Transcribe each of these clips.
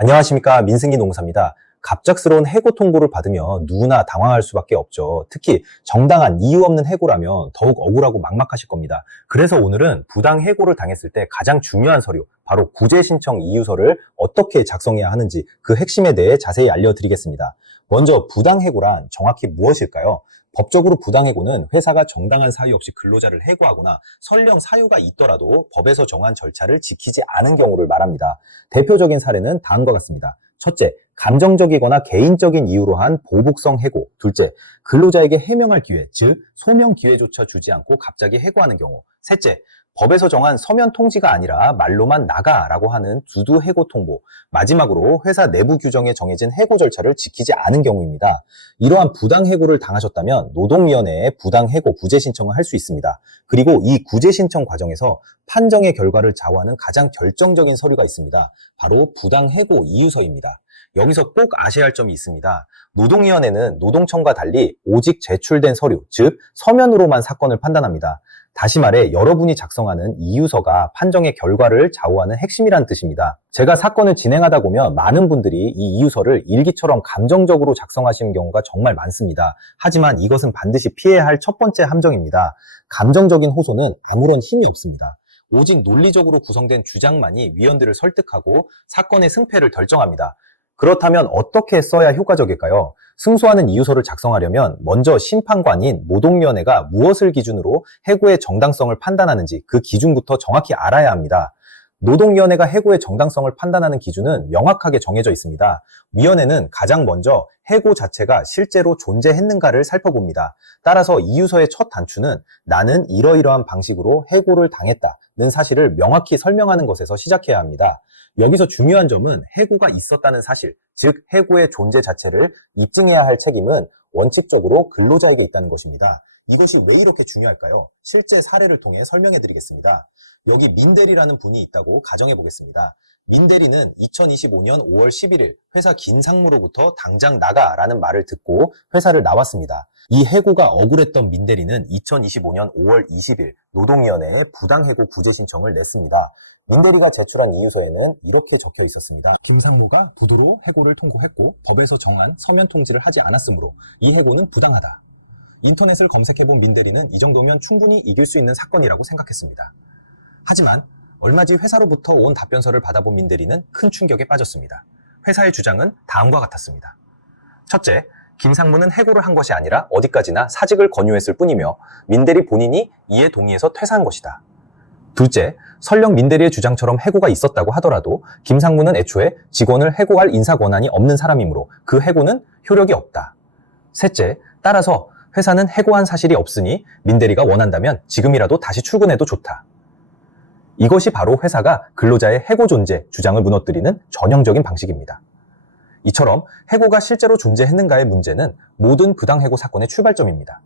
안녕하십니까 민승기 농사입니다. 갑작스러운 해고 통보를 받으면 누구나 당황할 수밖에 없죠. 특히 정당한 이유 없는 해고라면 더욱 억울하고 막막하실 겁니다. 그래서 오늘은 부당 해고를 당했을 때 가장 중요한 서류, 바로 구제 신청 이유서를 어떻게 작성해야 하는지 그 핵심에 대해 자세히 알려드리겠습니다. 먼저 부당 해고란 정확히 무엇일까요? 법적으로 부당해고는 회사가 정당한 사유 없이 근로자를 해고하거나 설령 사유가 있더라도 법에서 정한 절차를 지키지 않은 경우를 말합니다. 대표적인 사례는 다음과 같습니다. 첫째, 감정적이거나 개인적인 이유로 한 보복성 해고. 둘째, 근로자에게 해명할 기회, 즉 소명 기회조차 주지 않고 갑자기 해고하는 경우. 셋째, 법에서 정한 서면 통지가 아니라 말로만 나가라고 하는 두두 해고 통보. 마지막으로 회사 내부 규정에 정해진 해고 절차를 지키지 않은 경우입니다. 이러한 부당 해고를 당하셨다면 노동위원회에 부당 해고 구제 신청을 할 수 있습니다. 그리고 이 구제 신청 과정에서 판정의 결과를 좌우하는 가장 결정적인 서류가 있습니다. 바로 부당 해고 이유서입니다. 여기서 꼭 아셔야 할 점이 있습니다. 노동위원회는 노동청과 달리 오직 제출된 서류, 즉 서면으로만 사건을 판단합니다. 다시 말해 여러분이 작성하는 이유서가 판정의 결과를 좌우하는 핵심이란 뜻입니다. 제가 사건을 진행하다 보면 많은 분들이 이 이유서를 일기처럼 감정적으로 작성하시는 경우가 정말 많습니다. 하지만 이것은 반드시 피해야 할 첫 번째 함정입니다. 감정적인 호소는 아무런 힘이 없습니다. 오직 논리적으로 구성된 주장만이 위원들을 설득하고 사건의 승패를 결정합니다. 그렇다면 어떻게 써야 효과적일까요? 승소하는 이유서를 작성하려면 먼저 심판관인 노동위원회가 무엇을 기준으로 해고의 정당성을 판단하는지 그 기준부터 정확히 알아야 합니다. 노동위원회가 해고의 정당성을 판단하는 기준은 명확하게 정해져 있습니다. 위원회는 가장 먼저 해고 자체가 실제로 존재했는가를 살펴봅니다. 따라서 이유서의 첫 단추는 나는 이러이러한 방식으로 해고를 당했다는 사실을 명확히 설명하는 것에서 시작해야 합니다. 여기서 중요한 점은 해고가 있었다는 사실, 즉 해고의 존재 자체를 입증해야 할 책임은 원칙적으로 근로자에게 있다는 것입니다. 이것이 왜 이렇게 중요할까요? 실제 사례를 통해 설명해 드리겠습니다. 여기 민대리라는 분이 있다고 가정해 보겠습니다. 민대리는 2025년 5월 11일 회사 긴 상무로부터 당장 나가라는 말을 듣고 회사를 나왔습니다. 이 해고가 억울했던 민대리는 2025년 5월 20일 노동위원회에 부당해고 구제 신청을 냈습니다. 민대리가 제출한 이유서에는 이렇게 적혀 있었습니다. 김상무가 부도로 해고를 통고했고 법에서 정한 서면 통지를 하지 않았으므로 이 해고는 부당하다. 인터넷을 검색해본 민대리는 이 정도면 충분히 이길 수 있는 사건이라고 생각했습니다. 하지만 얼마 뒤 회사로부터 온 답변서를 받아본 민대리는 큰 충격에 빠졌습니다. 회사의 주장은 다음과 같았습니다. 첫째, 김상무는 해고를 한 것이 아니라 어디까지나 사직을 권유했을 뿐이며 민대리 본인이 이에 동의해서 퇴사한 것이다. 둘째, 설령 민대리의 주장처럼 해고가 있었다고 하더라도 김상무는 애초에 직원을 해고할 인사 권한이 없는 사람이므로 그 해고는 효력이 없다. 셋째, 따라서 회사는 해고한 사실이 없으니 민대리가 원한다면 지금이라도 다시 출근해도 좋다. 이것이 바로 회사가 근로자의 해고 존재 주장을 무너뜨리는 전형적인 방식입니다. 이처럼 해고가 실제로 존재했는가의 문제는 모든 부당해고 사건의 출발점입니다.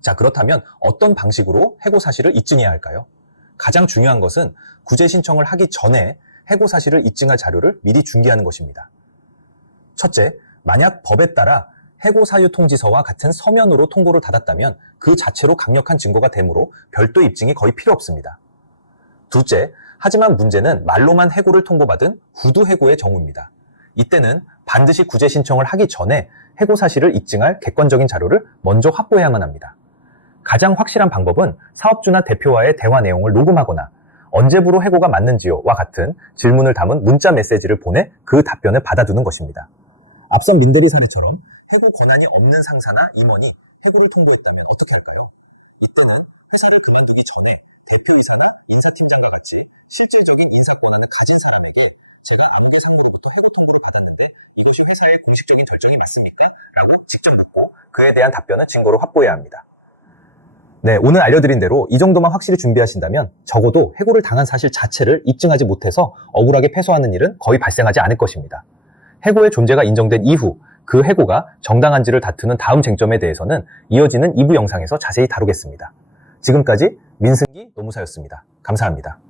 자, 그렇다면 어떤 방식으로 해고 사실을 입증해야 할까요? 가장 중요한 것은 구제 신청을 하기 전에 해고 사실을 입증할 자료를 미리 준비하는 것입니다. 첫째, 만약 법에 따라 해고 사유 통지서와 같은 서면으로 통보를 받았다면 그 자체로 강력한 증거가 되므로 별도 입증이 거의 필요 없습니다. 둘째, 하지만 문제는 말로만 해고를 통보받은 구두 해고의 경우입니다. 이때는 반드시 구제 신청을 하기 전에 해고 사실을 입증할 객관적인 자료를 먼저 확보해야만 합니다. 가장 확실한 방법은 사업주나 대표와의 대화 내용을 녹음하거나 언제부로 해고가 맞는지요와 같은 질문을 담은 문자 메시지를 보내 그 답변을 받아두는 것입니다. 앞선 민대리 사례처럼 해고 권한이 없는 상사나 임원이 해고를 통보했다면 어떻게 할까요? 이때는 회사를 그만두기 전에 대표이사나 인사팀장과 같이 실질적인 인사 권한을 가진 사람에게 제가 아무개 상무로부터 해고 통보를 받았는데 이것이 회사의 공식적인 결정이 맞습니까? 라고 직접 묻고 그에 대한 답변은 증거로 확보해야 합니다. 네, 오늘 알려드린 대로 이 정도만 확실히 준비하신다면 적어도 해고를 당한 사실 자체를 입증하지 못해서 억울하게 패소하는 일은 거의 발생하지 않을 것입니다. 해고의 존재가 인정된 이후 그 해고가 정당한지를 다투는 다음 쟁점에 대해서는 이어지는 2부 영상에서 자세히 다루겠습니다. 지금까지 민승기 노무사였습니다. 감사합니다.